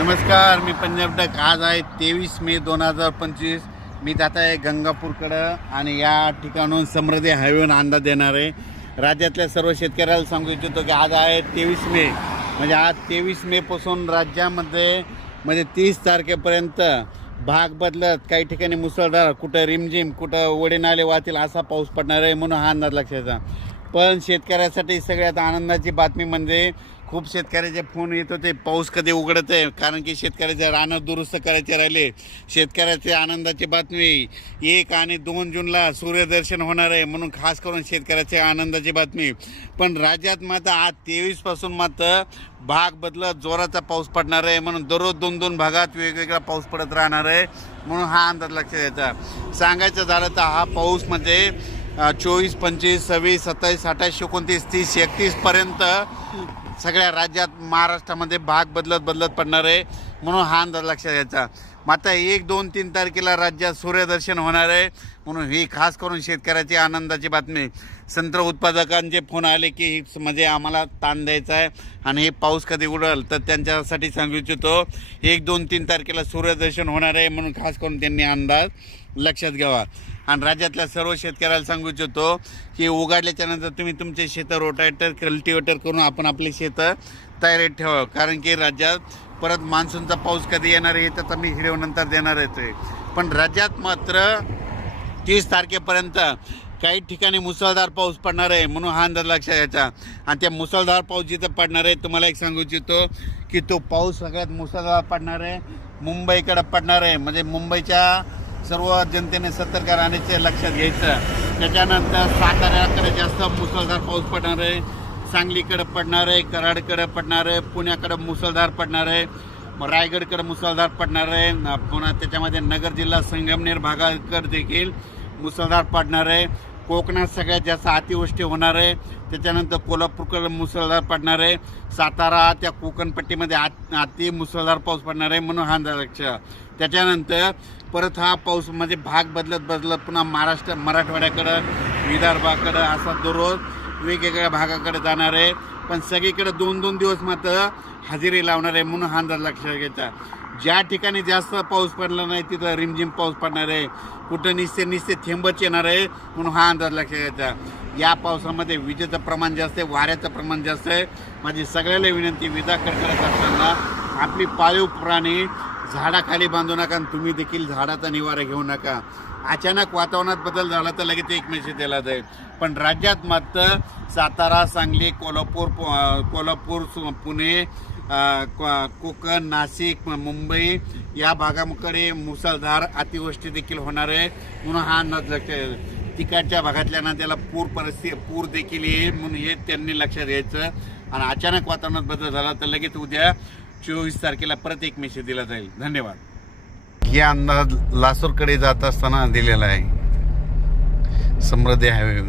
नमस्कार, मी पंजाब डक. आज आहे 23 मे 2025. मी जात आहे गंगापूरकडं आणि या ठिकाणून समृद्धी हायवेवरून अंदाज देणार आहे. राज्यातल्या सर्व शेतकऱ्याला सांगू इच्छितो की आज आहे 23 मे. म्हणजे आज 23 मेपासून राज्यामध्ये म्हणजे 30 तारखेपर्यंत भाग बदलत काही ठिकाणी मुसळधार, कुठं रिमझिम, कुठं वडे नाले वाहतील असा पाऊस पडणार आहे, म्हणून हा अंदाज लक्षाचा. पण शेतकऱ्यासाठी सगळ्यात आनंदाची बातमी म्हणजे खूप शेतकऱ्याचे फोन येत होते पाऊस कधी उघडत आहे, कारण की शेतकऱ्याचे रानं दुरुस्त करायचे राहिले. शेतकऱ्याची आनंदाची बातमी 1 आणि 2 जूनला सूर्यदर्शन होणार आहे, म्हणून खास करून शेतकऱ्याची आनंदाची बातमी. पण राज्यात मात्र आज 23पासून मात्र भाग बदलत जोराचा पाऊस पडणार आहे, म्हणून दररोज 2-2 भागात वेगवेगळा पाऊस पडत राहणार आहे, म्हणून हा अंदाज लक्षात घ्यायचा. सांगायचं झालं तर हा पाऊस म्हणजे 24, 25, 26, 27, 28, 29, 30, 31पर्यंत सगळ्या राज्यात महाराष्ट्रामध्ये भाग बदलत पडणार आहे, म्हणून हा अंदाज लक्षात घ्यायचा. मात्र 1, 2, 3 तारखेला राज्यात सूर्यदर्शन होणार आहे, म्हणून ही खास करून शेतकऱ्याची आनंदाची बातमी. संत्र उत्पादकांचे फोन आले की म्हणजे आम्हाला ताण द्यायचा आहे आणि हे पाऊस कधी उडेल, तर त्यांच्यासाठी सांगू इच्छितो 1, 2, 3 तारखेला सूर्यदर्शन होणार आहे, म्हणून खास करून त्यांनी अंदाज लक्षात घ्यावा. आणि राज्यातल्या सर्व शेतकऱ्याला सांगू इच्छितो की उघडल्याच्या नंतर तुम्ही तुमचे शेतं रोटावेटर, कल्टिवेटर करून आपण आपली शेतं तयारीत ठेवा, कारण की राज्यात परत मान्सूनचा पाऊस कधी येणार आहे त्याचा मी व्हिडिओ नंतर देणार आहे. पण राज्यात मात्र 30 तारखेपर्यंत काही ठिकाणी मुसळधार पाऊस पडणार आहे, म्हणून हा अंदाज लक्षात घ्यायचा. आणि त्या मुसळधार पाऊस जिथं पडणार आहे, तुम्हाला एक सांगू इच्छितो की तो पाऊस सगळ्यात मुसळधार पडणार आहे मुंबईकडे पडणार आहे. म्हणजे मुंबईच्या सर्व जनतेने सतर्क राहण्याचे लक्षात घ्यायचं. त्याच्यानंतर साताऱ्याकडे जास्त मुसळधार पाऊस पडणार आहे, सांगलीकडे पडणार आहे, कराडकडे पडणार आहे, पुण्याकडे मुसळधार पडणार आहे, रायगडकडे मुसळधार पडणार आहे, पुन्हा त्याच्यामध्ये नगर जिल्हा संगमनेर भागाकडे देखील मुसळधार पडणार आहे. कोकणात सगळ्यात जास्त अतिवृष्टी होणार आहे. त्याच्यानंतर कोल्हापूरकडे मुसळधार पडणार आहे. सातारा त्या कोकणपट्टीमध्ये अति मुसळधार पाऊस पडणार आहे, म्हणून हा लक्ष. त्याच्यानंतर परत हा पाऊस म्हणजे भाग बदलत पुन्हा मराठवाड्याकडं, विदर्भाकडं असा दररोज वेगवेगळ्या भागाकडे जाणार आहे. पण सगळीकडे 2-2 दिवस मात्र हजेरी लावणार आहे, म्हणून हा अंदाज लक्षात घ्यायचा. ज्या ठिकाणी जास्त पाऊस पडला नाही तिथं रिमझिम पाऊस पडणार आहे, कुठं निस्ते थेंबच येणार आहे, म्हणून हा अंदाज लक्षात घ्यायचा. या पावसामध्ये विजेचं प्रमाण जास्त आहे, वाऱ्याचं प्रमाण जास्त आहे. माझी सगळ्याला विनंती, विजा करत असताना आपली पाळीव प्राणी झाडाखाली बांधू नका आणि तुम्ही देखील झाडाचा निवारा घेऊ नका. अचानक वातावरणात बदल झाला तर लगेच एक मेसेज दिला जाईल. पण राज्यात मात्र सातारा, सांगली, कोल्हापूर, पुणे, कोकण, नाशिक, मुंबई या भागाकडे मुसळधार अतिवृष्टी देखील होणार आहे, म्हणून हा अंदाज लक्षात. तिकडच्या भागातल्या नद्याला पूर देखील येईल, म्हणून हे त्यांनी लक्षात घ्यायचं. आणि अचानक वातावरणात बदल झाला तर लगेच उद्या 24 तारखेला परत एक मेसेज दिला जाईल. धन्यवाद. हे अंदाज लासूरकडे जात असताना दिलेला आहे समृद्धी हायवे.